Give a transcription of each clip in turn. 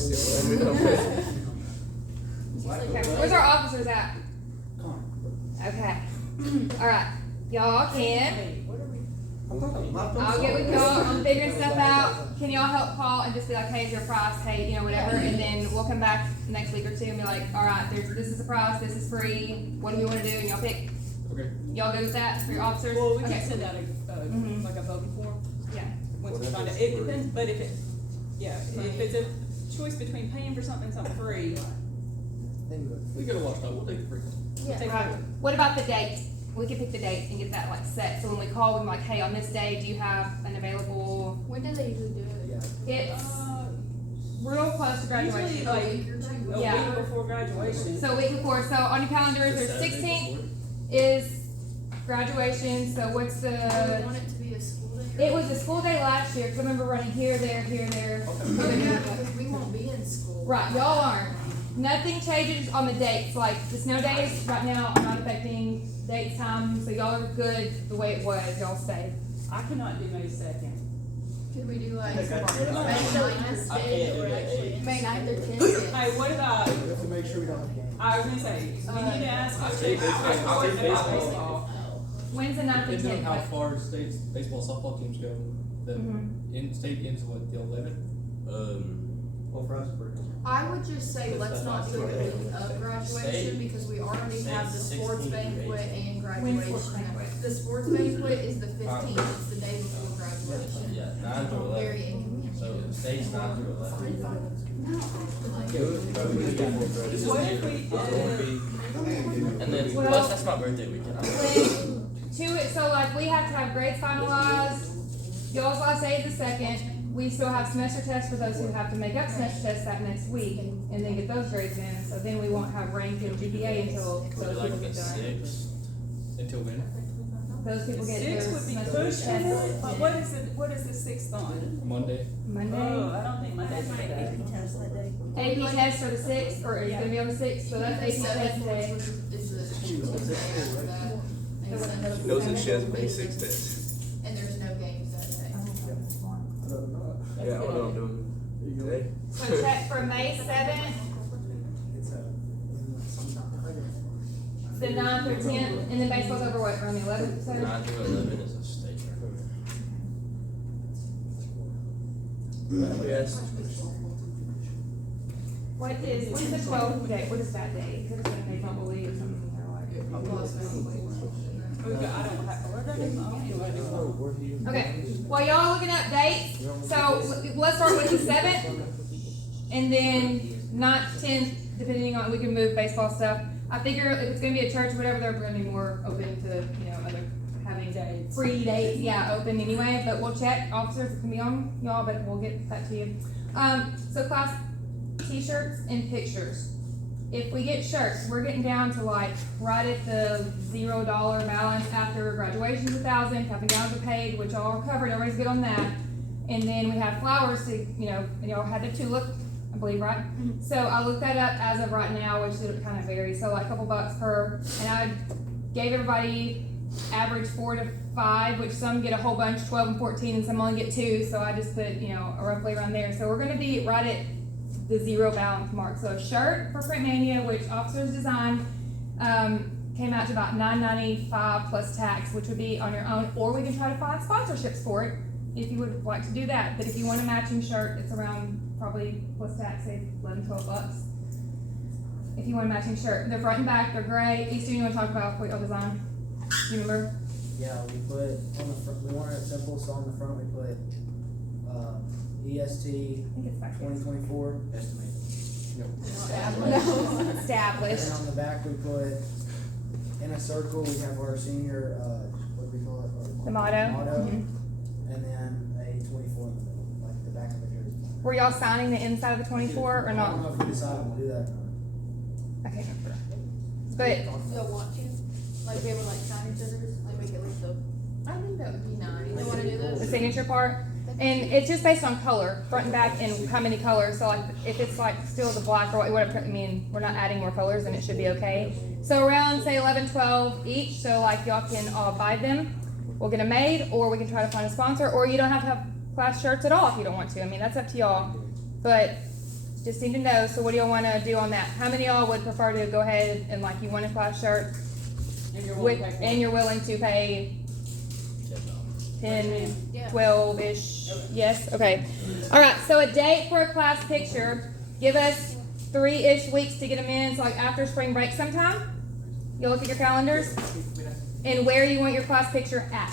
Okay, where's our officers at? Okay. Alright. Y'all can. I'll get with y'all on figuring stuff out. Can y'all help call and just be like, hey, is your price? Hey, you know, whatever. And then we'll come back next week or two and be like, alright, this is the price, this is free. What do you wanna do? And y'all pick. Okay. Y'all good with that for your officers? Well, we Okay. can send out Mhm. like a voting form, Yeah. once we find it, it depends, but if it, yeah, if it's a choice between paying for something and something free, We gotta watch that, we'll take the free. we'll take Right. it. What about the date? We can pick the date and get that like set. So when we call, we're like, hey, on this day, do you have an available? When do they usually do it? It's Uh, real close to graduation. Usually like a Yeah. week before graduation. So week before, so on your calendars, there's 16th is graduation, so what's Do we the, want it to be a school day? it was a school day last year, cause I remember running here, there, there. Oh, yeah, because we won't be in school. Right, y'all aren't. Nothing changes on the dates, like the snow days right now are not affecting dates, time, so y'all are good the way it was, y'all stayed. I cannot do May 2nd. Could we do like I can't do May that. 9th instead, or actually May 9th or 10th? Hey, what about, We have to make sure we don't have games. I was gonna say, we need to ask. I'll take baseball. When's the 9th and Depends on 10th? how Like, far state's baseball, softball teams go. The in-state ends what, the 11th? Well, for us, we're. I would just say, let's not do it week of graduation, because we already have the sports banquet and When's sports graduation. banquet? The sports banquet is the 15th, it's the day before graduation. Yeah, 9 to 11. Very inconvenient. So state's 9 to 11. What if we did, And then, Well- plus that's my birthday weekend. so like we have to have grades finalized, y'all's last day is the 2nd. We still have semester tests for those who have to make up semester tests that next week and then get those grades in. So then we won't have rank and GPA until Could we those do like people a get done. 6? Until when? Those people get their 6 would be semester pushing it, tests but what is the 6th on? Monday. Monday. Oh, I don't think Monday's my day. AP tests are the 6th, or it's gonna be on the 6th, so that's AP test day. Is the Tuesday after that. May 7th. Knows that she has May 6th days. And there's no games that day. Yeah, what I'm doing today. So check for May 7th, the 9th or 10th, and then baseball's over what, around the 11th, so? 9 to 11 is a state tournament. Yes. What is the 12th day, what is that day? Is it a Sunday, probably, or something, or like? I don't have, what did I do? I don't even know what I do. Okay, while y'all looking up dates, so let's start with the 7th, and then 9th, 10th, depending on, we can move baseball stuff. I figure if it's gonna be a church, or whatever, they're gonna be more open to, you know, other, having Dates. free dates, yeah, open anyway, but we'll check, officers, it can be on y'all, but we'll get that to you. So class t-shirts and pictures. If we get shirts, we're getting down to like right at the $0 balance after graduation's 1,000, cap and gowns are paid, which y'all are covered, everybody's good on that. And then we have flowers to, you know, and y'all had the tulip, I believe, right? So I looked that up as of right now, which it kind of varies, so like a couple bucks per, and I gave everybody average 4 to 5, which some get a whole bunch, 12 and 14, and some only get 2, so I just put, you know, roughly around there. So we're gonna be right at the 0 balance mark. So a shirt for Print Mania, which officers designed, came out to about $9.95 plus tax, which would be on your own, or we can try to find sponsorships for it if you would like to do that. But if you want a matching shirt, it's around probably plus tax, say 11, 12 bucks. If you want a matching shirt, they're front and back, they're gray. Easton, you want to talk about what y'all designed? You remember? Yeah, we put on the front, we wanted it simple, so on the front we put, EST I think it's back here. 2024 estimated. No, established. And on the back we put, in a circle, we have our senior, what do we call it? The motto. Mhm. And then a 24 in the middle, like the back of the jersey. Were y'all signing the inside of the 24 or I don't not? know if we decided to do that or I can't remember. But You'll want to, like, be able to like sign each other's, like make it look so. I think that would be nice. You wanna do the this? signature part, and it's just based on color, front and back, and how many colors. So like, if it's like still the black or whatever, I mean, we're not adding more colors, and it should be okay. So around say 11, 12 each. So like y'all can all buy them. We'll get them made, or we can try to find a sponsor, or you don't have to have class shirts at all if you don't want to. I mean, that's up to y'all. But just need to know, so what do y'all wanna do on that? How many of y'all would prefer to go ahead and like, you want a class shirt And you're willing with, to pay for and it. you're willing to pay $10. 10, Yeah. 12-ish, yes, okay. Alright, so a date for a class picture, give us 3-ish weeks to get them in, so like after spring break sometime. You'll look at your calendars, and where you want your class picture at.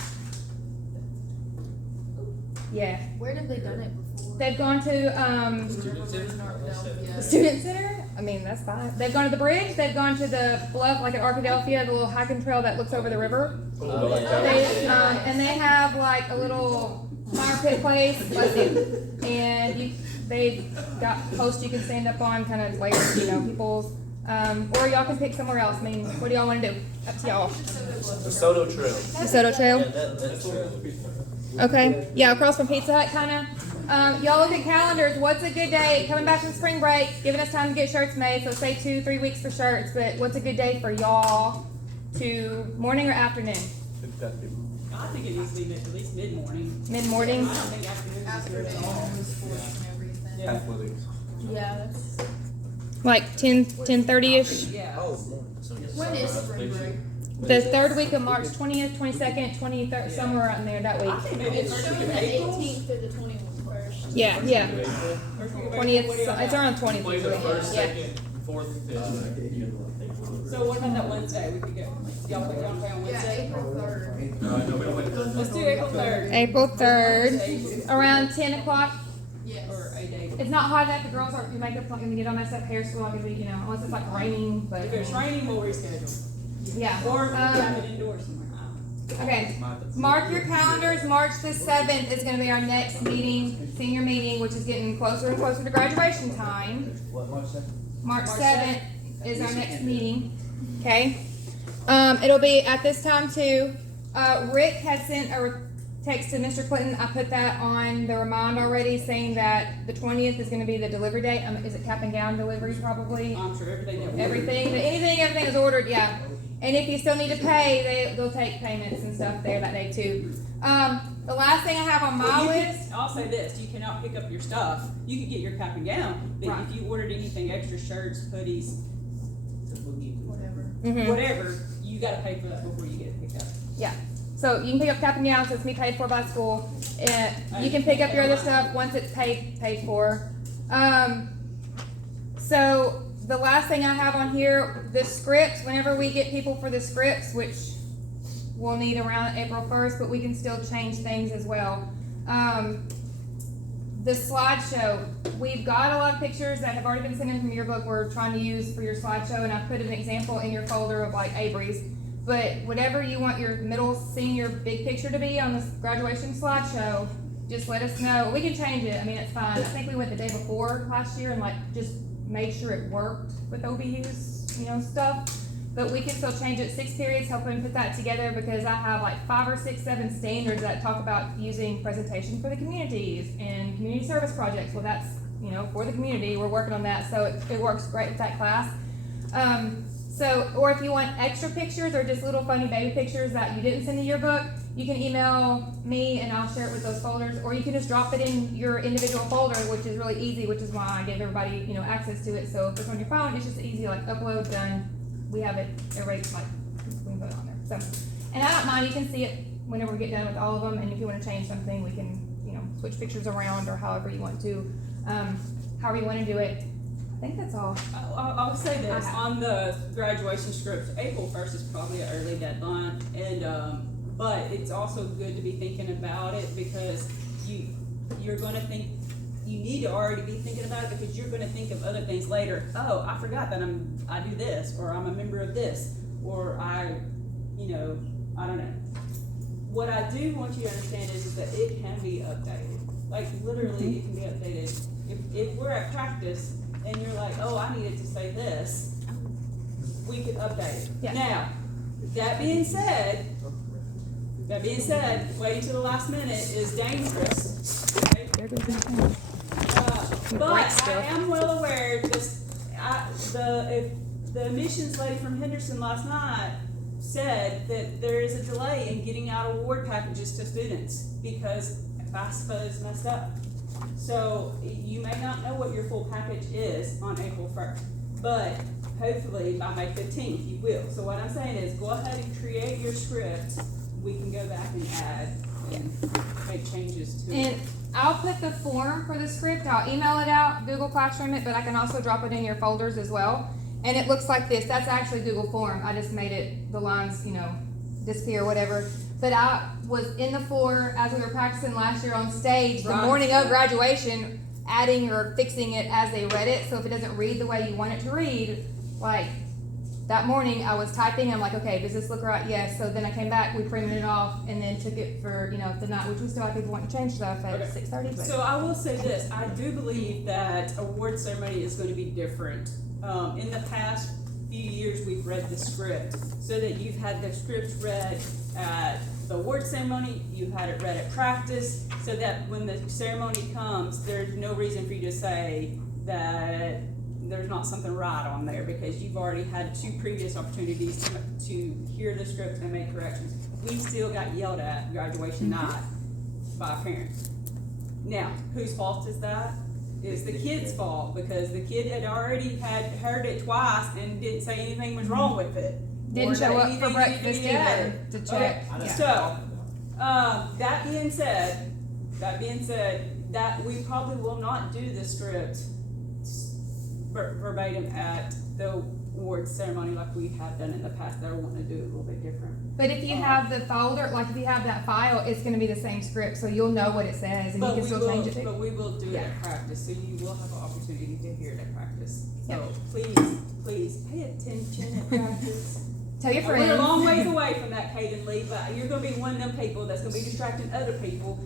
Yeah, Where have they done it before? they've gone to, Student center? the student center, I mean, that's fine. They've gone to the bridge, they've gone to the bluff, like at Arkadelphia, the little hiking trail that looks over the river. Oh, yeah. They, and they have like a little fire pit place, let's see, and they've got posts you can stand up on, kind of like, people's, or y'all can pick somewhere else. I mean, what do y'all want to do? Up to y'all. The Soto Trail. DeSoto Trail. Yeah, that's true. Okay. Yeah, across from Pizza Hut, kind of. Y'all look at calendars. What's a good day? Coming back from spring break, giving us time to get shirts made. So say 2-3 weeks for shirts. But what's a good day for y'all? To morning or afternoon? I think it needs to be at least mid-morning. Mid-morning. I don't think afternoons is good at all. Afternoon, sports and everything. Yeah. Yeah, that's, Like 10:30ish. Yeah. So we get when is sunrise spring picture. break? The third week of March, 20th, 22nd, 23rd, somewhere out in there that I week. think maybe It's first showing week of the April. 18th through the 21st. Yeah, yeah. First week of April, 20th. what do y'all It's got? around 20th. Play the usually. first, Yeah. second, fourth, fifth. So what about that Wednesday? We could go. Y'all play on Yeah, Wednesday? April 3rd. No, we don't wait. Let's do April 3rd. April 3rd, around 10 o'clock. Yes. Or a day. It's not hot enough. The girls aren't do makeup's not gonna get all messed up. Hair's still not gonna be, unless it's like raining. But If it's raining, we'll reschedule. yeah. Or we have it indoors somewhere. Okay. Mark your calendars. March the 7th is gonna be our next meeting, senior meeting, which is getting closer and closer to graduation time. What, March 2nd? March March 7th is our next meeting. Okay. It'll be at this time too. Rick had sent a text to Mr. Clinton. I put that on the remind already, saying that the 20th is going to be the delivery date. Is it cap and gown delivery probably? I'm sure everything that we Everything is ordered. Yeah. And if you still need to pay, they'll take payments and stuff there that day too. The last thing I have on my Well, you list. can- I'll say this, you cannot pick up your stuff. You could get your cap and gown, but Right. if you ordered anything extra, shirts, hoodies, Whatever. Mhm. whatever, you gotta pay for that before you get it picked up. So you can pick up cap and gown, so it's me paid for by school. You can pick up your other stuff once it's paid for. So the last thing I have on here, the scripts, whenever we get people for the scripts, which we'll need around April 1st, but we can still change things as well. The slideshow, we've got a lot of pictures that have already been sent in from your book we're trying to use for your slideshow, and I put an example in your folder of like Avery's. But whatever you want your middle senior big picture to be on this graduation slideshow, just let us know. We can change it. I mean, it's fine. I think we went the day before last year and like just made sure it worked with OBU's, stuff. But we can still change it. 6 periods, helping put that together because I have like 5 or 6, 7 standards that talk about using presentation for the communities and community service projects. Well, that's, for the community. We're working on that. So it works great with that class. Or if you want extra pictures or just little funny baby pictures that you didn't send to your book, you can email me and I'll share it with those folders, or you can just drop it in your individual folder, which is really easy, which is why I give everybody, access to it. So if it's on your phone, it's just easy, like upload, done. We have it, everybody, we can put it on there. So, and I don't mind, you can see it whenever we get done with all of them, and if you want to change something, we can, switch pictures around or however you want to, however you want to do it. I think that's all. I'll say this, Okay. on the graduation script, April 1st is probably an early deadline, and, but it's also good to be thinking about it because you're gonna think, you need to already be thinking about it because you're gonna think of other things later. Oh, I forgot that I do this, or I'm a member of this, or I don't know. What I do want you to understand is that it can be updated. Like literally, it can be updated. If we're at practice and you're like, oh, I needed to say this, we could update it. Yeah. Now, that being said, waiting till the last minute is dangerous. Okay? But I am well aware the admissions lady from Henderson last night said that there is a delay in getting out award packages to students because FAFSA is messed up. So you may not know what your full package is on April 1st, but hopefully by May 15th you will. So what I'm saying is go ahead and create your script. We can go back and add and make changes to it. And I'll put the form for the script, I'll email it out, Google Classroom it, but I can also drop it in your folders as well. And it looks like this, that's actually Google Form, I just made it, the lines, disappear or whatever. But I was in the floor as we were practicing last year on stage, the Right. morning of graduation, adding or fixing it as they read it, so if it doesn't read the way you want it to read, like, that morning I was typing, I'm like, okay, does this look right? Yes. So then I came back, we printed it off, and then took it for, the night, which we still have people wanting to change stuff at Okay. 6:30. But So I will say this, I do believe that award ceremony is going to be different. In the past few years, we've read the script, so that you've had the script read at the award ceremony, you've had it read at practice, so that when the ceremony comes, there's no reason for you to say that there's not something right on there, because you've already had 2 previous opportunities to hear the script and make corrections. We still got yelled at graduation night by parents. Now, whose fault is that? It's the kid's fault, because the kid had already had heard it twice and didn't say anything was wrong with it. didn't Or show that up anything for needed to breakfast be added. either to check. Okay. Yeah. So, that being said, that we probably will not do the script verbatim at the awards ceremony like we have done in the past. They're wanting to do it a little bit different. But if you have the folder, like if you have that file, it's gonna be the same script, so you'll know what it says and you But can we still will, change it too. but we will do it Yeah. at practice, so you will have an opportunity to hear it at practice. So Yep. please pay attention at practice. Tell your We're a friends. long ways away from that, Caden Lee, but you're gonna be one of them people that's gonna be distracting other people.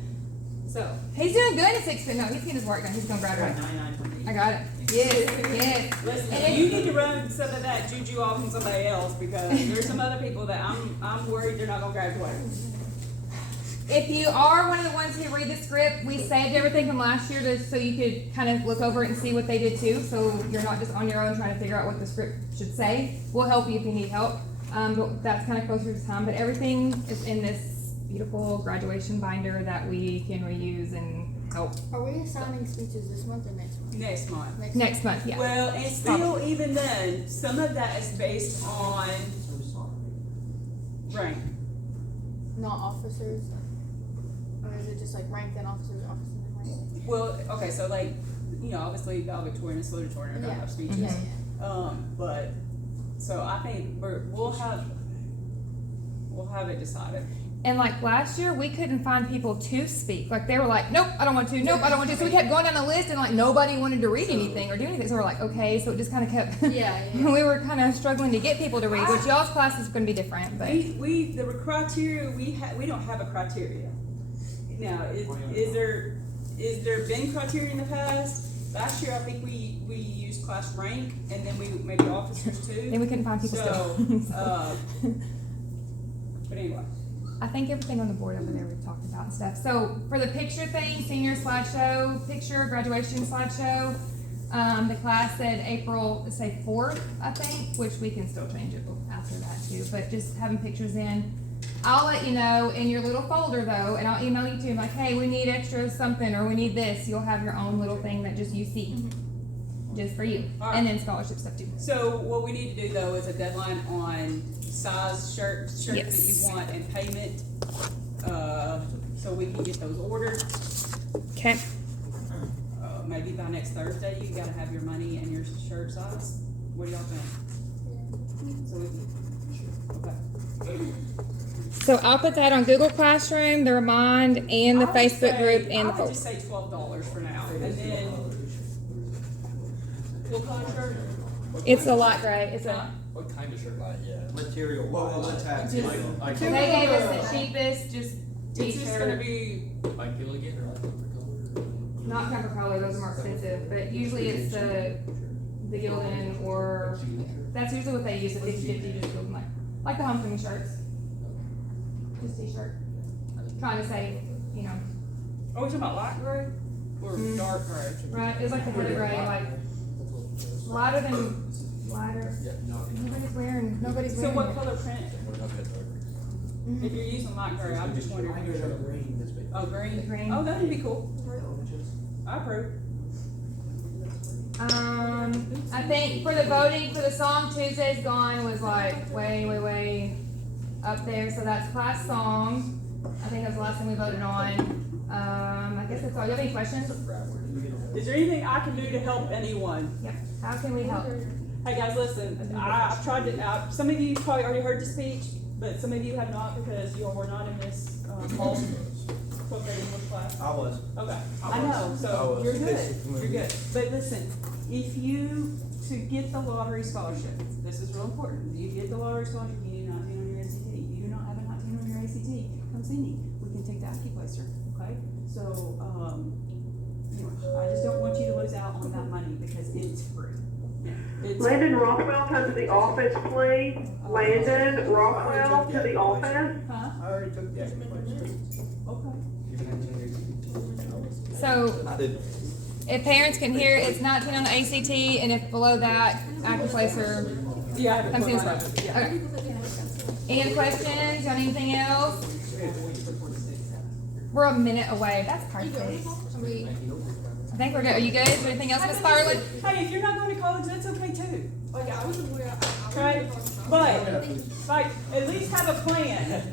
So, He's doing good at 16. No, he's getting his work done. He's gonna graduate. I got it. Yes, yes. listen, And you need to run some of that juju off on somebody else, because there's some other people that I'm worried they're not gonna graduate. If you are one of the ones who read the script, we saved everything from last year so you could kind of look over it and see what they did too. So you're not just on your own trying to figure out what the script should say. We'll help you if you need help. But that's kind of closer to time. But everything is in this beautiful graduation binder that we can reuse and help Are we assigning speeches this month or next month? Next month. next month. Yeah. Well, and still, even then, some of that is based on rank. Not officers? Or is it just like rank then officers, officers then rank? Well, okay, so like, obviously valedictorian and salutatorian are gonna Yeah. have speeches. Mhm. But, so I think we'll have it decided. And like last year, we couldn't find people to speak. Like they were like, nope, I don't want to. Nope, I don't want to. So we kept going down the list, and like nobody wanted to read anything or do anything. So we're like, okay. So it just kind of kept. Yeah. We were kind of struggling to get people to read, which y'all's class is going to be different. But The criteria, we don't have a criteria. Now, is there been criteria in the past? Last year, I think we used class rank, and then we maybe officers too. then we couldn't find people So, still. but anyway. I think everything on the board over there we've talked about and stuff. So for the picture thing, senior slideshow, picture, graduation slideshow, the class said April, say 4th, I think, which we can still change it after that too, but just having pictures in. I'll let you know in your little folder though, and I'll email you too, like, hey, we need extra something, or we need this. You'll have your own little thing that just you see, just for you. All right. And then scholarship stuff too. So what we need to do though is a deadline on size shirts that Yes. you want and payment, so we can get those ordered. Okay. Maybe by next Thursday, you gotta have your money and your shirt size. What do y'all think? So okay. So I'll put that on Google Classroom, the Remind, and the I would Facebook say- group, and the I would folder. just say $12 for now, and then. What color shirt? It's a light gray. It's a. What kind of shirt? Material. Well, let's have. Just- Like They gave us the cheapest, just It's just gonna t-shirt. be, Like Gilligan or like Comfort Color? Not Comfort Color, those are more expensive, but usually it's the Gildan or, that's usually what they use, the 50/50, just Gildan, like the homecoming shirts. Just t-shirt. Trying to say, are we talking about light gray or Mm. dark gray? right, it's like the heather gray, like lighter. Nobody's So wearing what it. color print? If you're using light gray, I'm just wondering. Oh, green? Green. Oh, that'd be cool. I approve. I think for the voting for the song Tuesday's Gone was like way up there, so that's class song. I think that's the last thing we voted on. I guess that's all. You have any questions? Is there anything I can do to help anyone? Yep. How can we help? Hey guys, listen, I've tried to, some of you probably already heard the speech, but some of you have not because you all were not in this, whole 12th grade English class. I was. Okay, I know, I so was. you're good, you're good. But listen, if you, to get the lottery scholarship, this is real important. You get the lottery scholarship, you need 19 on your ACT. If you do not have a 19 on your ACT, come see me. We can take the AccuPlacer, okay? So, I just don't want you to lose out on that money because it's free. It's Landon Rockwell, come to the office, please. Landon Rockwell, to the office. Huh? I already took the Okay. So I did. if parents can hear, it's 19 on the ACT, and if below that, AccuPlacer. Yeah, I have Come see us. it. Yeah. Okay. Any other questions on anything else? We're a minute away. That's perfect. I think we're good. Are you good? Is there anything else, Miss Starling? Hey, if you're not going to college, that's okay too. Like, I was aware, Right? But, like, at least have a plan.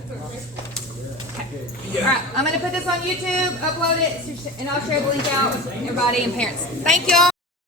Alright, I'm gonna put this on YouTube, upload it, and I'll share the link out with everybody and parents. Thank y'all.